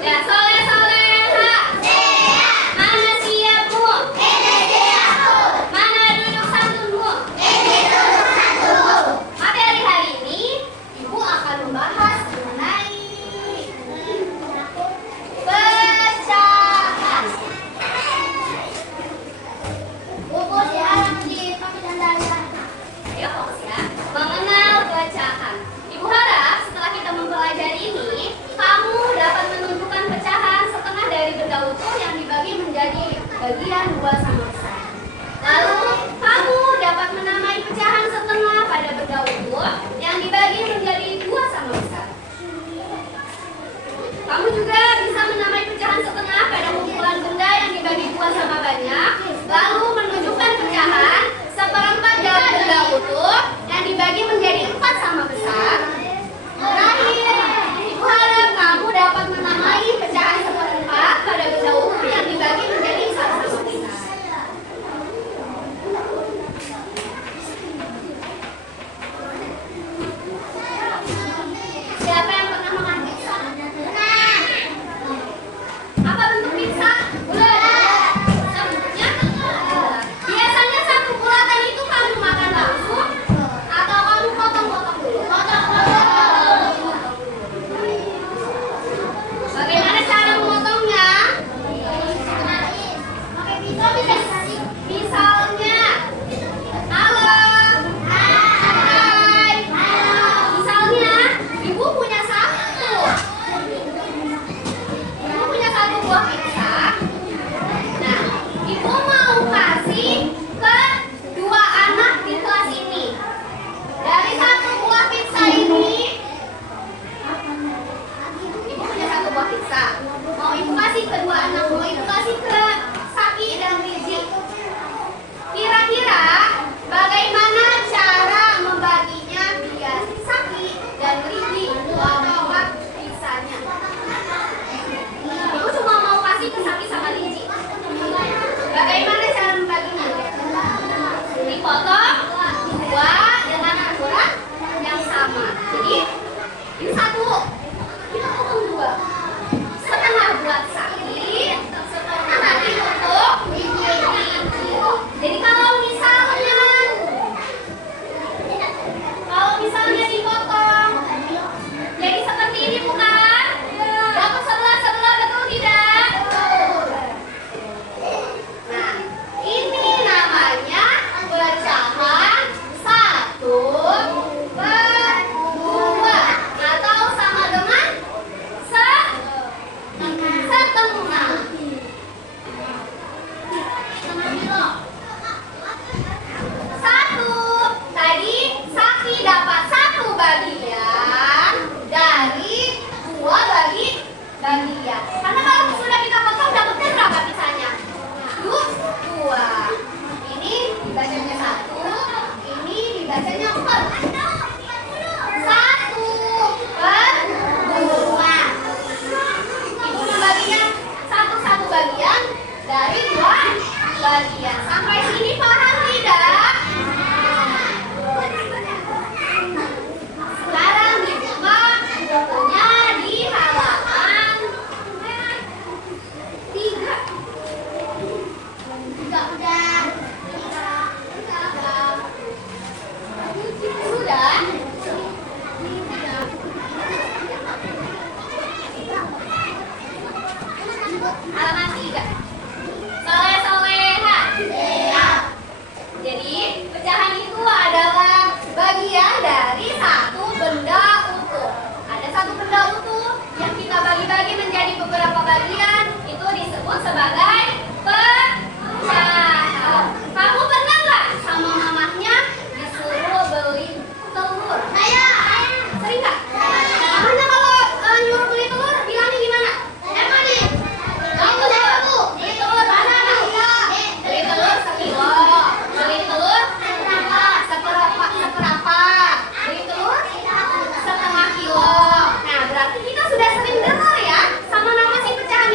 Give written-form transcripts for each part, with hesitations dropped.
Ya, soleh soleha. Mana siapmu? Mana duduk santunmu? Materi hari ini, Ibu akan membahas mengenai pecahan. Buku diharap di pakai dandanan. Ayo fokus ya. Mengenal pecahan. Ibu harap setelah kita mempelajari ini, kamu dapat menunjukkan pecahan setengah dari benda utuh yang dibagi menjadi bagian 2 sama besar. Lalu, kamu dapat menamai pecahan setengah pada benda utuh yang dibagi menjadi 2 sama besar. Kamu juga bisa menamai pecahan setengah pada kumpulan benda yang dibagi 2 sama banyak, lalu menunjukkan pecahan seperempat dari benda utuh yang dibagi menjadi 4 sama besar. Terakhir, Ibu harap kamu dapat menamai pecahan seperempat pada benda utuh yang dibagi menjadi 1 sama besar. Siapa yang pernah makan pizza? Apa bentuk pizza? Bulat. Bentuknya? Biasanya satu bulatan itu kamu makan langsung atau kamu potong-potong dulu? Bagaimana cara memotongnya? Pakai pisau bisa dikasih. Misalnya, halo, hai, misalnya Ibu punya satu buah pizza. Nah, Ibu mau kasih ke 2 anak di kelas ini. Dari 1 buah pizza ini, Ibu punya 1 buah pizza. Mau Ibu kasih ke 2 anak, mau Ibu kasih ke Saki dan Riji. Kira-kira bagaimana cara membaginya biar Saki dan Riji dapat pizzanya? Ibu cuma mau kasih ke Saki sama Riji. Bagaimana cara membaginya? Dipotong 2 dengan ukuran yang sama. Jadi ini 1, kita potong 2. Setengah buat Saki, setengah lagi untuk Riji. Jadi kalau misalnya dipotong jadi seperti ini bukan? Dapat sebelah-sebelah, betul tidak? Nah, ini namanya pecahan 1/2 atau sama dengan setengah. Tadi Saki dapat 1 bagian dari 2 bagian. Karena kalau sudah kita potong dapatnya berapa pizzanya? 2. Ini dibacanya 1, ini dibacanya 4. 1/2. Ibu membaginya 1 bagian dari 2 bagian. Sampai sini paham tidak? Sekarang dibuka bukunya di halaman 3. Sudah? Halaman 3. Soleh-soleha. Jadi, pecahan itu adalah bagian dari 1 benda utuh. Ada 1 benda utuh yang kita bagi-bagi menjadi beberapa bagian, itu disebut sebagai pecahan. Kamu pernah nggak sama mamahnya disuruh beli telur? Sering nggak? Mamahnya kalau nyuruh beli telur, bilangnya gimana? Beli telur mana? Beli telur sekilo. Beli telur seberapa? Beli telur setengah kilo. Nah, berarti kita sudah sering dengar ya sama nama si pecahan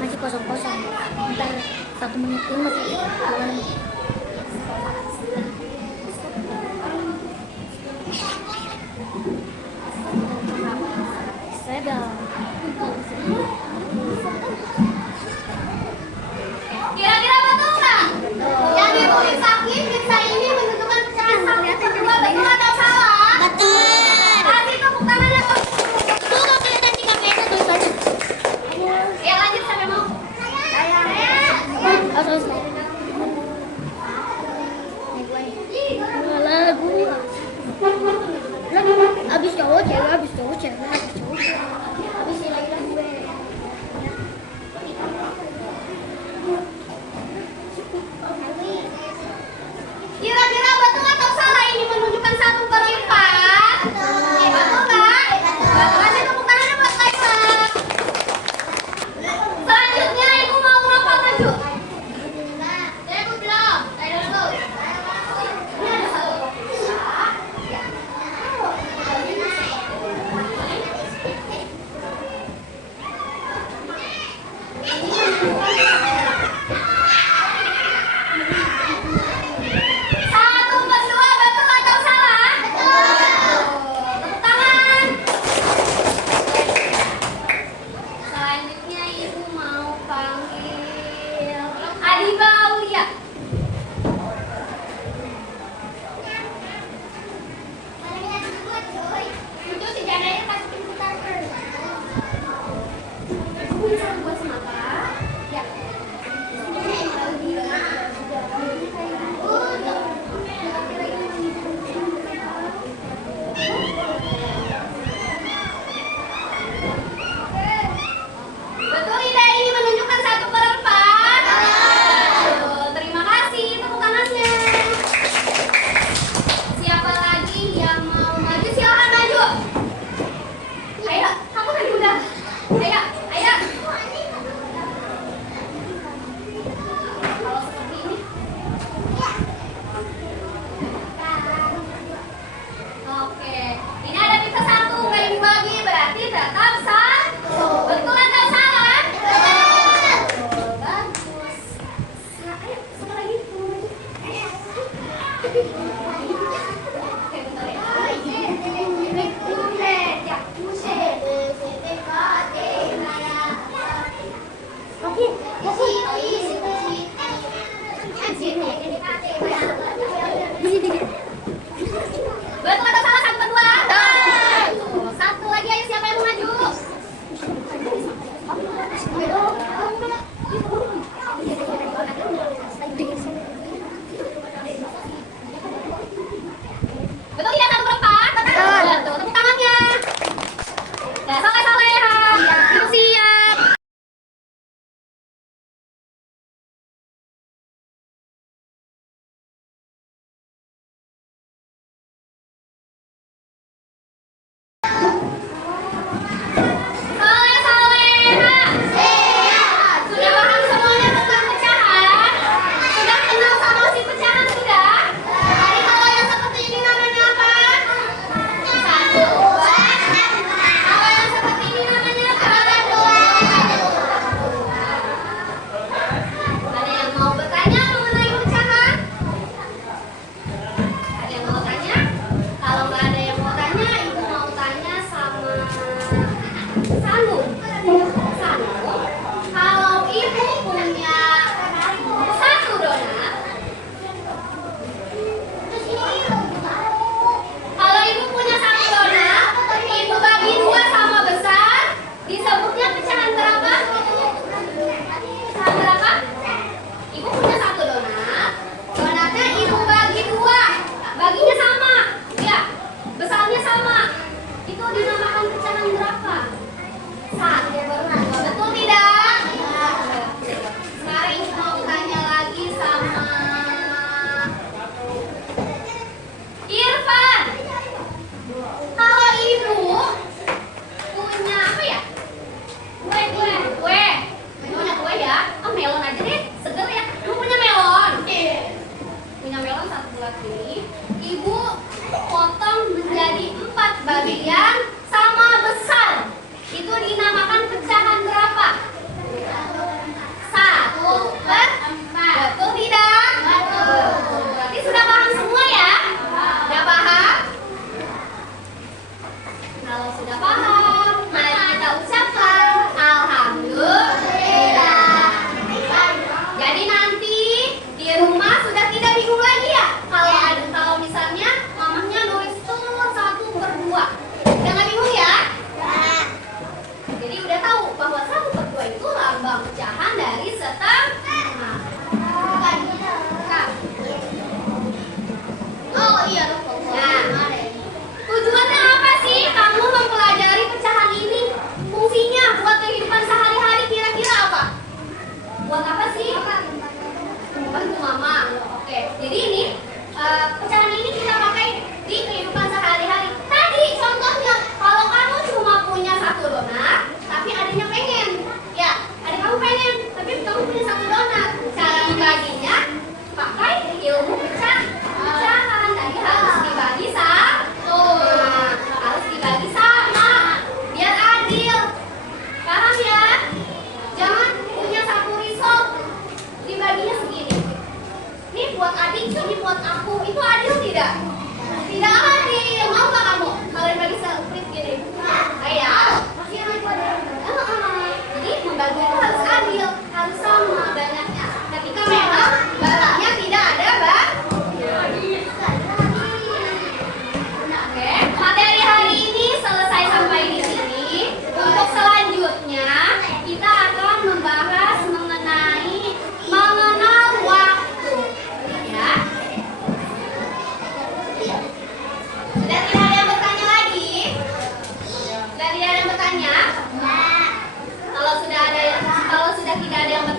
Masih kosong-kosong. Ntar 1 menit ini masih kurang. Saya udah. Kira-kira betul nggak? Yang ditulis Hakim, kisah ini menentukan pecahan satu kedua, betul atau salah? Betul. Kasih tepuk tangannya kok. Tuh kok kelihatan di kamera tulisannya. Ya lanjut sampai mau. Saya. Oh, selesai. Lagu. Abis cowok cewek, abis cowok cewek, abis cowok cewek. Abis ini lagi gue. Kira-kira betul atau salah ini menunjukkan 1/4? Betul nggak? Kasih tepuk tangannya buat Kaisa. Selanjutnya ibu mau ngapa maju? Ya ibu belum. Saya dulu. Ini ada satu. Satu berdua betul atau salah? Betul. Tepuk tangan. Selanjutnya ibu mau panggil Adiba Aulia. Itu si jandanya kasih pintar. Ibu bisa buat semata. Ya. Betul tidak ini menunjukkan 1/4? Betul. Terima kasih tepuk tangannya. Siapa lagi yang mau maju? Silahkan maju. Ayo, kamu tadi udah. Ayo, ayo. Kalau seperti ini. Oke, ini ada pizza 1 nggak dibagi berarti tetap satu. Betul atau salah? Betul. Bagus. Nah, ayo satu lagi. Oke, bentar ya. Betul atau salah 1/2? Betul. Satu lagi ayo siapa yang mau maju? Betul tidak 1/4? Betul. Tepuk tangannya. Nah, soleh-soleha. Siap.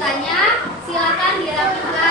Sisanya silakan dirapikan